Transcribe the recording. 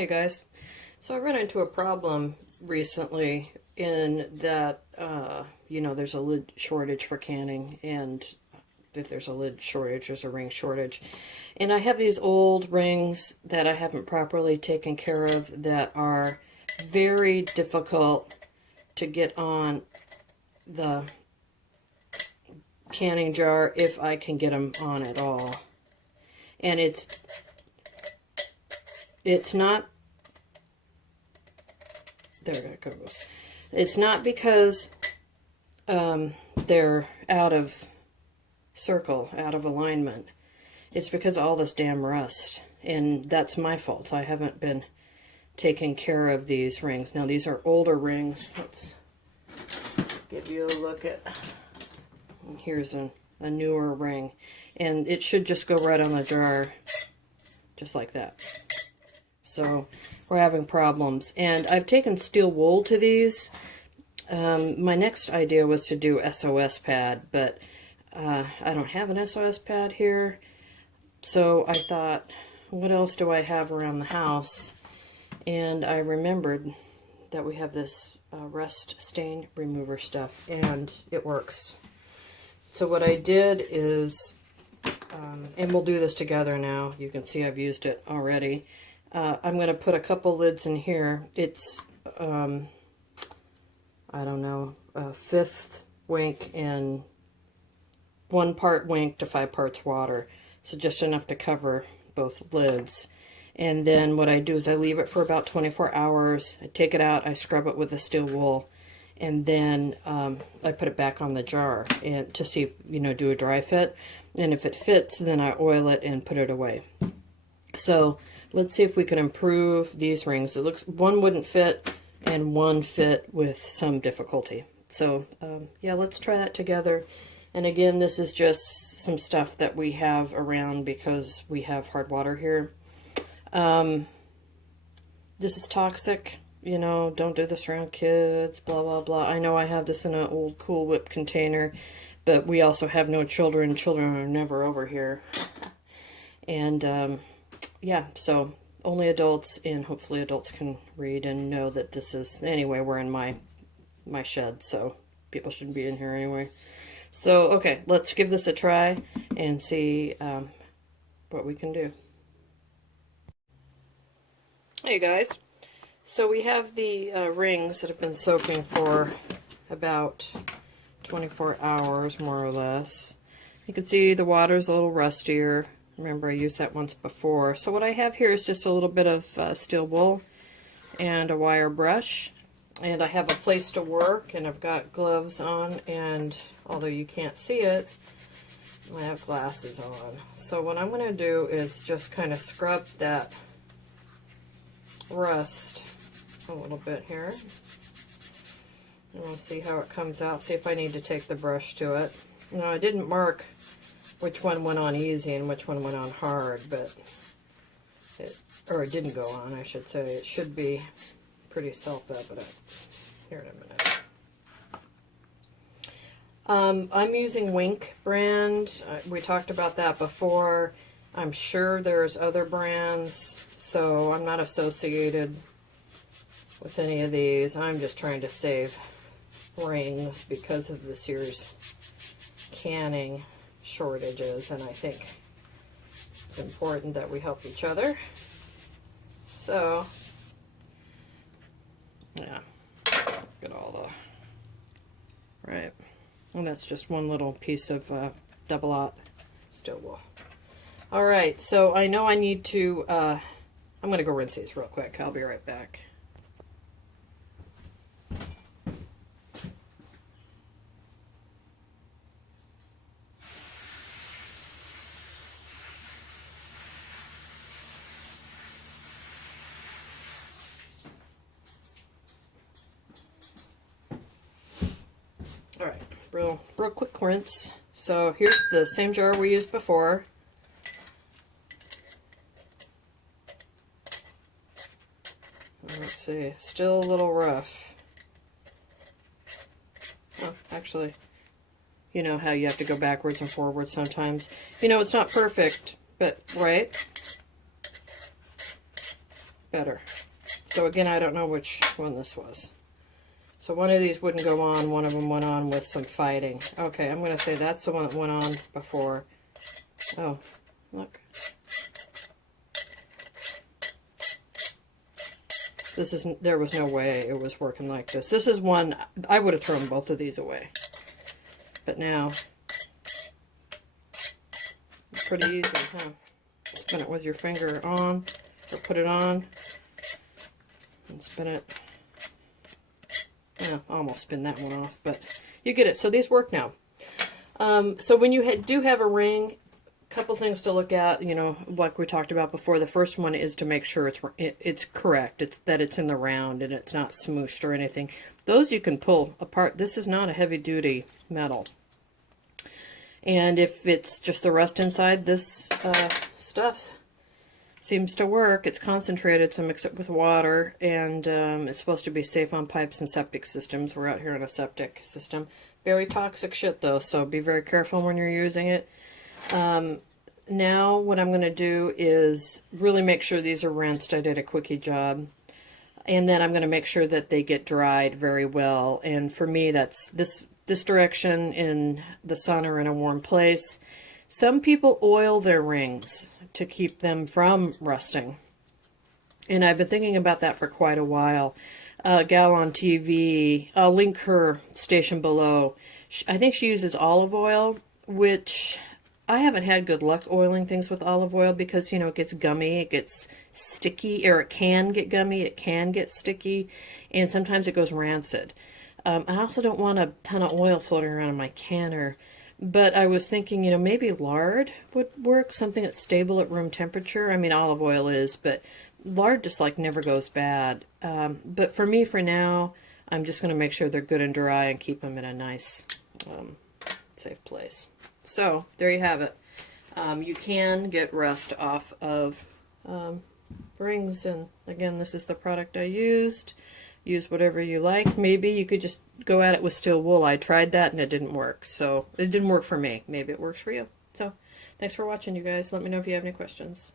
Hi, you guys. So I ran into a problem recently in that, there's a lid shortage for canning, and if there's a lid shortage, there's a ring shortage. And I have these old rings that I haven't properly taken care of that are very difficult to get on the canning jar if I can get them on at all. And it's not, there it goes. It's not because they're out of circle, out of alignment. It's because of all this damn rust. And that's my fault. I haven't been taking care of these rings. Now, these are older rings. Let's give you a look at, here's a newer ring. And it should just go right on the jar, just like that. So we're having problems. And I've taken steel wool to these. My next idea was to do SOS pad, but I don't have an SOS pad here. So I thought, what else do I have around the house? And I remembered that we have this rust stain remover stuff, and it works. So what I did is, and we'll do this together now. You can see I've used it already. I'm going to put a couple lids in here. It's, I don't know, a fifth wink and 1 part wink to 5 parts water. So just enough to cover both lids. And then what I do is I leave it for about 24 hours. I take it out, I scrub it with a steel wool, and then I put it back on the jar and to see if, do a dry fit. And if it fits, then I oil it and put it away. So let's see if we can improve these rings. It looks, one wouldn't fit and one fit with some difficulty. So yeah, let's try that together. And again, this is just some stuff that we have around because we have hard water here. This is toxic, don't do this around kids, blah, blah, blah. I know I have this in an old Cool Whip container, but we also have no children. Children are never over here. And, yeah, so only adults, and hopefully adults can read and know that this is, anyway, we're in my shed, so people shouldn't be in here anyway. So, okay, let's give this a try and see what we can do. Hey guys, so we have the rings that have been soaking for about 24 hours, more or less. You can see the water's a little rustier. Remember, I used that once before. So what I have here is just a little bit of steel wool and a wire brush. And I have a place to work, and I've got gloves on, and although you can't see it, I have glasses on. So what I'm going to do is just kind of scrub that rust a little bit here. And we'll see how it comes out, see if I need to take the brush to it. Now, I didn't mark which one went on easy and which one went on hard, but it didn't go on, I should say. It should be pretty self-evident. Here in a minute. I'm using Wink brand. We talked about that before. I'm sure there's other brands, so I'm not associated with any of these. I'm just trying to save rings because of the serious canning shortages, and I think it's important that we help each other. So, yeah, get all the, right, and that's just one little piece of double-aught steel wool. All right, so I know I need to, I'm going to go rinse these real quick. I'll be right back. All right, real quick rinse. So here's the same jar we used before. Let's see, still a little rough. Oh, actually, you know how you have to go backwards and forwards sometimes. It's not perfect, but right? better. So again, I don't know which one this was. So one of these wouldn't go on, one of them went on with some fighting. Okay, I'm going to say that's the one that went on before. Oh, look. This isn't, there was no way it was working like this. This is one, I would have thrown both of these away. But now, it's pretty easy, huh? Spin it with your finger on, or put it on, and spin it. Yeah, almost spin that one off, but you get it. So these work now. So when you do have a ring, a couple things to look at, you know, like we talked about before. The first one is to make sure it's correct. It's that it's in the round and it's not smooshed or anything. Those you can pull apart. This is not a heavy-duty metal. And if it's just the rust inside, this stuff seems to work. It's concentrated, so mix it with water, and it's supposed to be safe on pipes and septic systems. We're out here in a septic system. Very toxic shit, though, so be very careful when you're using it. Now what I'm going to do is really make sure these are rinsed. I did a quickie job. And then I'm going to make sure that they get dried very well. And for me, that's this direction in the sun or in a warm place. Some people oil their rings to keep them from rusting. And I've been thinking about that for quite a while. A gal on TV, I'll link her station below. I think she uses olive oil, which I haven't had good luck oiling things with olive oil because, you know, it gets gummy, it gets sticky, or it can get gummy, it can get sticky, and sometimes it goes rancid. I also don't want a ton of oil floating around in my canner. But I was thinking, you know, maybe lard would work, something that's stable at room temperature. I mean, olive oil is, but lard just like never goes bad. But for me, for now, I'm just going to make sure they're good and dry and keep them in a nice, safe place. So there you have it. You can get rust off of rings, and again, this is the product I used. Use whatever you like. Maybe you could just go at it with steel wool. I tried that and it didn't work. So it didn't work for me. Maybe it works for you. So thanks for watching, you guys. Let me know if you have any questions.